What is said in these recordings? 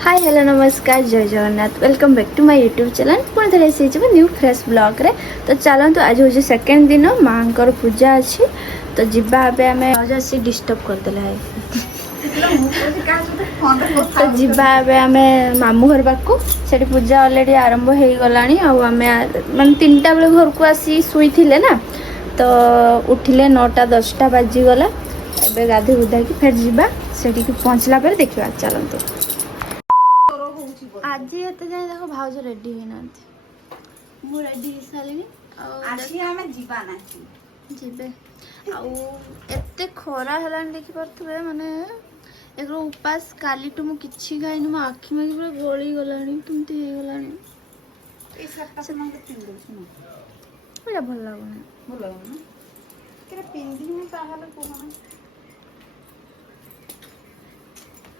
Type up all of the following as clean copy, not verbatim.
हाय hello नमस्कार जय Jagannath welcome back to my YouTube channel पुणी थे से न्यू फ्रेश ब्लॉग रे। तो चलतु आज हूँ सेकेंड दिन माँ को पूजा अच्छी तो जीवा आम आसी डिस्टर्ब करदे है तो जीवा आम मामू घर पाक से पूजा अलरेडी आरंभ हो गला आम मान 3टा बेले घर को आसी शुई ना तो उठिले 9टा 10टा बाजीगला एवं गाधे गुधा कि फेर जा से पहुँचला देखा चलतु आज एत जाए देखो भाउज रेडी होना मु रेडी हो सारे जीवे आते खरा है देखी पारे माने एक उपास काली टू मुझे खाई मो आखि माखि पूरा गली गला कमती हो गला भल लगुना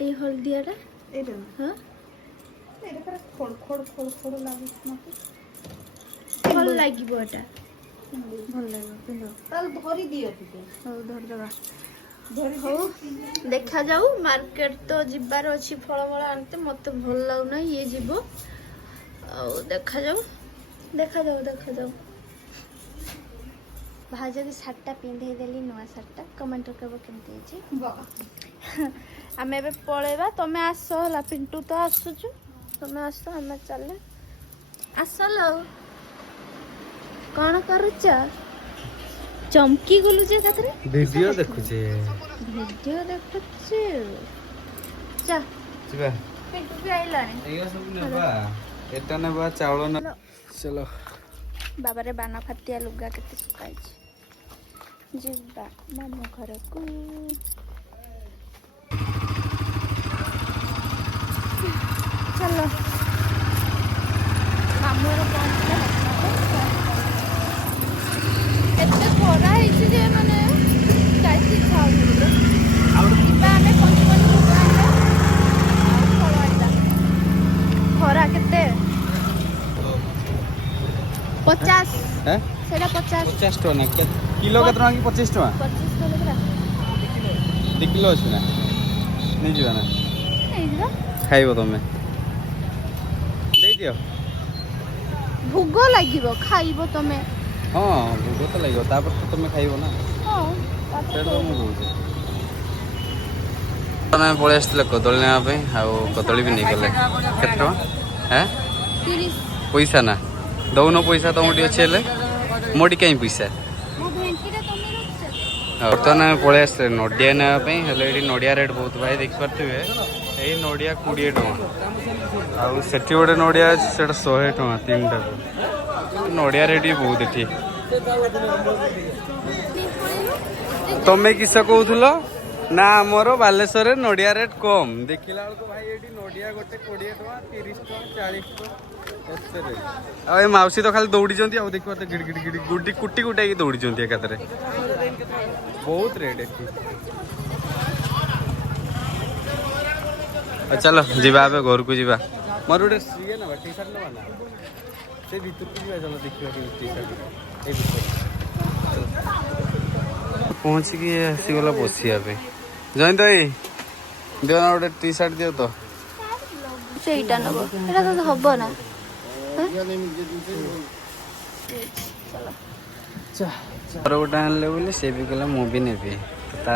ये हलदिया हाँ भल लगे भल लगे देखा जाऊ मार्केट तो जीवार अच्छी फल फल आनते मत भल लगुना ये जीव देखा जाऊ देखा जाऊ देखा जाऊ भाज की सार्टा पिंधे देली नुआ सार्टा कमेंट कर केमती आम ए पलैबा तुम आस है पिंटू तो आसुचु तुम आस आम चले आस लो कौन करुच चमकी गलु जे खातिर वीडियो देखुचे वीडियो देखुचे जा जीवा पिंटू भी आइलानी एगा सब नेबा एटा नेबा चावल न चलो बाबा रे बाना फाटिया लुगा केते सुकाई जीवा मामू घर को चलो मामू एते खरा ହେଇଛି ଯେ ମାନେ କାଇସି ଖାଉନି ଆଉ ଯିବା ଆମେ ପଞ୍ଚପଞ୍ଚ ଲୁଗା ଆଣିବା ଆଉ ଫଳ ଆଣିବା ଖରା କେତେ 50 हैं सेटा 50 50 टका ना किलो केतना की 25 टका 25 तो लेबरा 2 किलो अछि ना नहीं जीवा ना नहीं दिला खाइबो तमे दे दियो भोग लागिबो खाइबो तमे हां भोग तो लागिबो तापर तो तमे खाइबो ना हां सेटा तो मु कहू तने पळे आस्तिले कदली नेवा पे आ कदली भी नहीं गले केते टका हैं 30 पैसा ना दौन पैसा तुम टी अच्छे मोटी कहीं पैसा बर्तमान पलि आस नडिया नापी नडिया रेट बहुत भाई देखिपे यही नडिया 20 टका आठी गोटे नडिया से 100 टका 3टा नडिया रेट भी बहुत ये तुम्हें किस कहूल ना आमर बालेश्वर नडिया रेट कम देखला बेलू भाई ये नडिया गोटे 20 टका 30 टका 40 टका आ माउसी तो खाली दौड़ी देखो गिड़ गिड़ गिड़ गुटी कुटी कुटाई दौड़ी एकाथरे बहुत रेट है। चलो जीवा घर को जीवा मोर गोटे सी ना टी सार्ट ना ना से भीतर को जीवा चलो देखिए टी सार्ट पहुँचिकी आसीगला बसिया जयंत भाई दियो ना गोटे टी सार्ट दियो तो सेटा नबो एटा तो हबो ना चलो गोटे आनले बोले से भी कहला मु भी नेबी तो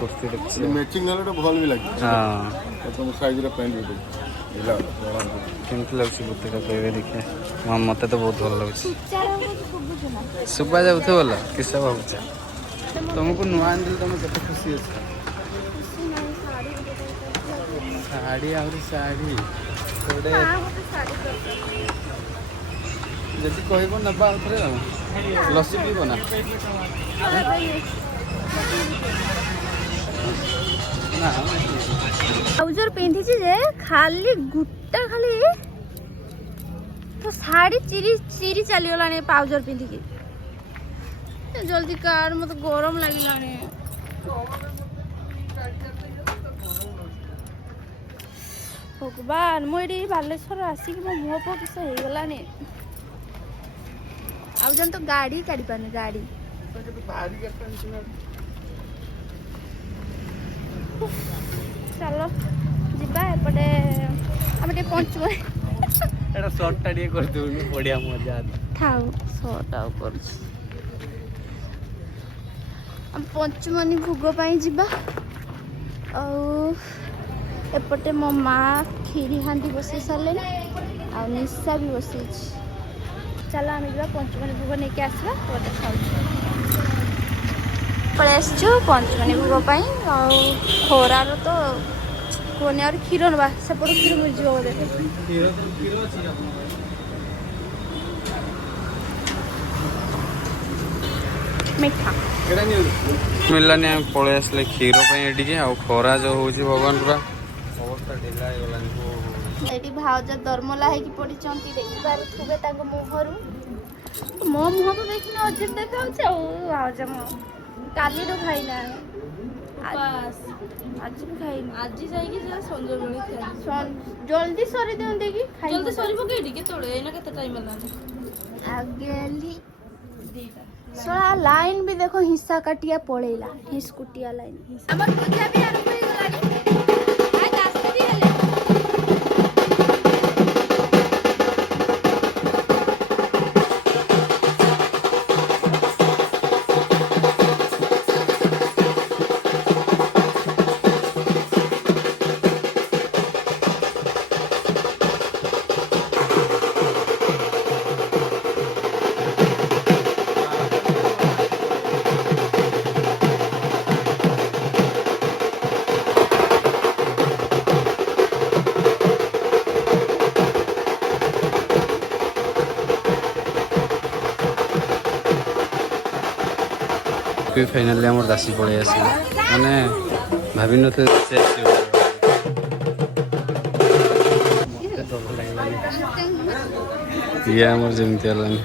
कुर्ती देखिए मैचिंग वाला तो भल भी लगे हां तो साइज रे पैंट भी दिला केमती लगुच बुत्तीटा कहबे देखिए मां मते तो बहुत भल लगुच सुबा जाउथे बोला किसा भाबुछ तुमको नुआ आनदिल तुम केते खुशी अछि साड़ी आउरी साड़ी थोड़े जदि कहबो नबा उतरे लस्सी पीबो ना ट्राउजर पिंधि जे खाली गुट्टा खाली तो साड़ी चिरी चिरी चली गलाने ट्राउजर पिंधि के जल्दी कार मत गरम लागिलाने भगवान मुझे बालेश्वर आसिक मो मुह पर किस हो गलाने आउ जन तो गाड़ी काढ़ी पाने गाड़ी चलो ଯିବା ଏପଟେ ପଞ୍ଚମଣି ଏଟା ସର୍ଟଟା ଟିକେ କରିଦେଉନି ବଢ଼ିଆ ମଜା ଥାଉ ସର୍ଟ ଆଉ କରୁଛି। ଆମେ ପଞ୍ଚମଣି ଭୋଗ ପାଇଁ ଯିବା। ଆଉ ଏପଟେ ମୋ ମା କ୍ଷୀରି ହାଣ୍ଡି ବସେଇ ସାରିଲେଣି ଆଉ ନିଶା ବି ବସେଇଛି। ଚାଲ ଆମେ ଯିବା ପଞ୍ଚମଣି ଭୋଗ ନେଇକି ଆସିବା। ଗୋଟେ ଖାଉଛୁ ପଳେଇ ଆସିଛୁ ପଞ୍ଚମଣି ଭୋଗ ପାଇଁ। ଆଉ ଖରାର ତ କୁହନି ଆହୁରି କ୍ଷୀର ନେବା ସେପଟୁ କ୍ଷୀର ମିଳିଯିବ ବୋଧେ। ମିଠା ମିଳିଲାନି ଆମେ ପଳେଇ ଆସିଲେ କ୍ଷୀର ପାଇଁ ଏଠିକି। ଆଉ ଖରା ଯେଉଁ ହେଉଛି ଭଗବାନ ପୁରା ଅବସ୍ଥା ଢିଲା ହେଇଗଲାଣି। ଏଠି ଭାଉଜ ଦରମଲା ହେଇକି ପଡ଼ିଛନ୍ତି ଦେଖିପାରୁଥିବେ ତାଙ୍କ ମୁହଁରୁ। ମୋ ମୁହଁ ତ ଦେଖିନି ଅଜୀବ ଦେଖାଉଛି ଆଉ ଭାଉଜ ମୁହଁ କାଲିରୁ ଖାଇନା ଆଜି ବି ଖାଇନି। ଆଜି ଯାଇକି ଯା ସଞ୍ଜବେଳେ ଜଲ୍ଦି ସରି ଦିଅନ୍ତି କି ଜଲ୍ଦି ସରିବ କେଇଠି କେତେବେଳେ ଏଇନା କେତେ ଟାଇମ୍ ହେଲାଣି ଆଗେଲି ଦିଟା ଶଳା ଲାଇନ୍ ବି ଦେଖ ହିଂସା କାଟିଆ ପଳେଇଲା ହିଂସକୁଟିଆ ଲାଇନ୍। ଆମର ପୂଜା ବି ଆରମ୍ଭ ହେଇଗଲାଣି। फाइनाली आम दासी पलि आसला माने भाभी नथे से आसीबो। ये आमर जमती हलानी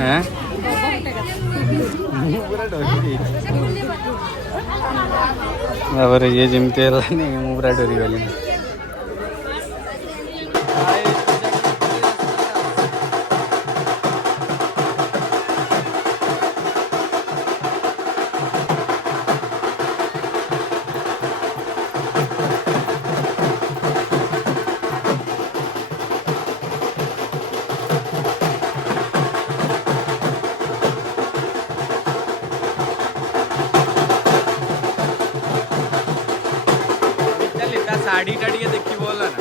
हैं ये जमती हलानी मु पूरा डरी गली। साड़ी टा देखी बोला ना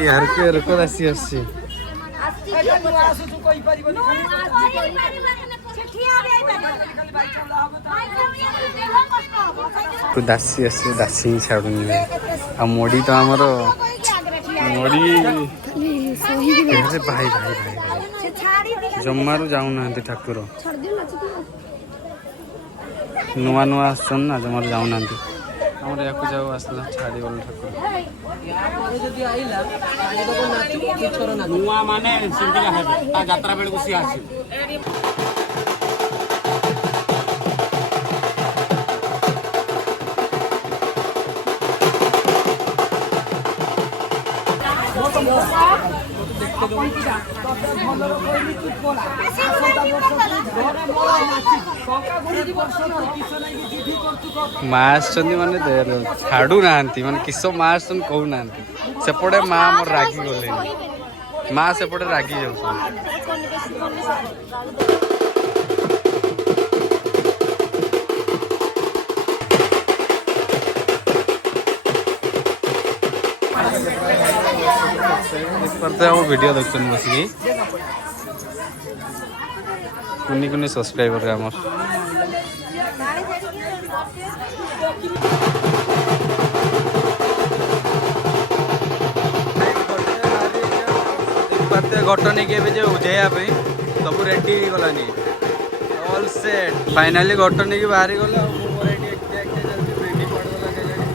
यार के रुको दासी आसी दासी आसी दासी ही छाड़ुनी आ मोड़ी तो आमर मोड़ी भाई भाई भाई जमारू जाऊना ठाकुर नुआ नुआ आसन ना जमारू जाऊना आमर या जाऊ आसला छाड़ी गल ठाकुर नुआ माने यात्रा बेलू सी आस ମା ଆସିଛନ୍ତି ମାନେ ଛାଡୁନାହାନ୍ତି ମାନେ କିସ ମା ଆସିଛନ୍ତି କହୁନାହାନ୍ତି ସେପଟେ ମା ମୋର ରାଗି ଗଲେଣି ମା ସେପଟେ ରାଗି ଯାଉଛନ୍ତି। ଆମ ଭିଡ଼ିଓ ଦେଖୁଛନ୍ତି ବସିକି କୁନି କୁନି ସବସ୍କ୍ରାଇବର ଆମର ଘଟଣୀକି ଏବେ ଯେ ଉଝେଇବା ପାଇଁ ସବୁ ରେଡି ହେଇଗଲାନି ଅଲ୍ ସେଟ୍ ଫାଇନାଲି ଘଟଣୀକି ବାହାରି ଗଲେ ଆଉ ମୁଁ ମୋର ଏଠି ଏକିଆ ଚାଲିଛି ମେଣ୍ଡି ପଡ଼ିଗଲା କେଜାଣି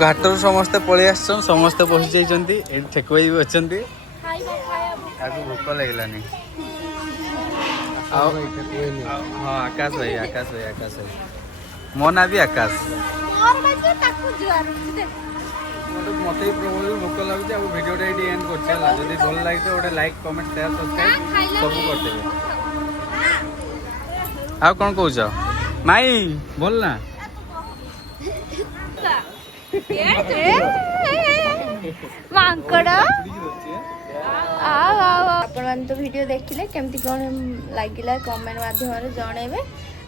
ଘାଟରୁ ସମସ୍ତେ ପଳେଇ ଆସିଛନ୍ ସମସ୍ତେ ବସି ଯାଇଛନ୍ତି ଏଠି ଠେକୁ ଭାଇ ବି ଅଛନ୍ତି ତାକୁ ଭୋକ ଲାଗିଲାନି ଆଉ ହଁ ଆକାଶ ଭାଇ ମୋ ନାଁ ବି ଆକାଶ ମତେ ବି ପ୍ରବଳ ଭୋକ ଲାଗୁଛି ଆଉ ଭିଡ଼ିଓଟା ଏଇଠି ଏଣ୍ଡ କରୁଛି ହେଲା ଯଦି ଭଲ ଲାଗିଥିବ ଗୋଟେ ଲାଇକ୍ କମେଣ୍ଟ ସେୟାର ସବସ୍କ୍ରାଇବ୍ ସବୁ କରିଦେବେ ଆଉ କ'ଣ କହୁଛ ମାଇ ଭଲ ନା ମାଙ୍କଡ ଆପଣମାନେ ତ ଭିଡ଼ିଓ ଦେଖିଲେ କେମିତି କ'ଣ ଲାଗିଲା କମେଣ୍ଟ ମାଧ୍ୟମରେ ଜଣେଇବେ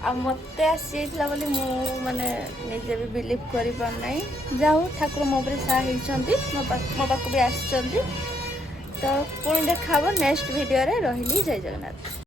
ଆଉ ମୋତେ ଆସିଯାଇଥିଲା ବୋଲି ମୁଁ ମାନେ ନିଜେ ବି ବିଲିଭ୍ କରିପାରୁନାହିଁ ଯାହା ହଉ ଠାକୁର ମୋ ଉପରେ ସାହା ହେଇଛନ୍ତି ମୋ ପାଖକୁ ବି ଆସିଛନ୍ତି ତ ପୁଣି ଦେଖା ହବ ନେକ୍ସଟ ଭିଡ଼ିଓରେ ରହିଲି ଜୟ ଜଗନ୍ନାଥ।